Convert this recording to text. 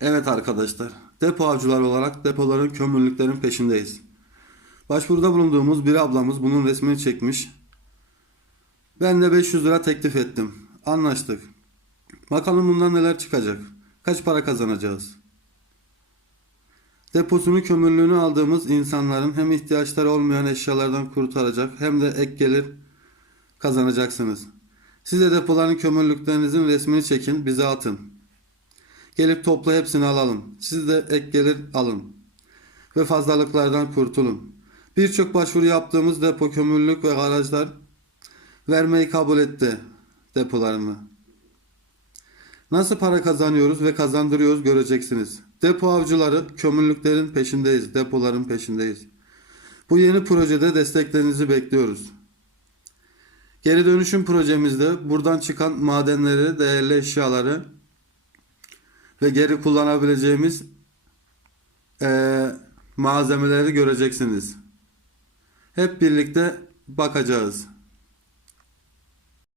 Evet arkadaşlar, depo avcılar olarak depoların kömürlüklerin peşindeyiz. Başvuruda bulunduğumuz bir ablamız bunun resmini çekmiş. Ben de 500 lira teklif ettim. Anlaştık. Bakalım bundan neler çıkacak. Kaç para kazanacağız? Deposunu kömürlüğünü aldığımız insanların hem ihtiyaçları olmayan eşyalardan kurtaracak hem de ek gelir kazanacaksınız. Siz de depoların kömürlüklerinizin resmini çekin bize atın. Gelip topla hepsini alalım. Siz de ek gelir alın. Ve fazlalıklardan kurtulun. Birçok başvuru yaptığımız depo kömürlük ve garajlar vermeyi kabul etti depolarını. Nasıl para kazanıyoruz ve kazandırıyoruz göreceksiniz. Depo avcıları kömürlüklerin peşindeyiz, depoların peşindeyiz. Bu yeni projede desteklerinizi bekliyoruz. Geri dönüşüm projemizde buradan çıkan madenleri, değerli eşyaları ve geri kullanabileceğimiz eee, malzemeleri göreceksiniz. Hep birlikte bakacağız.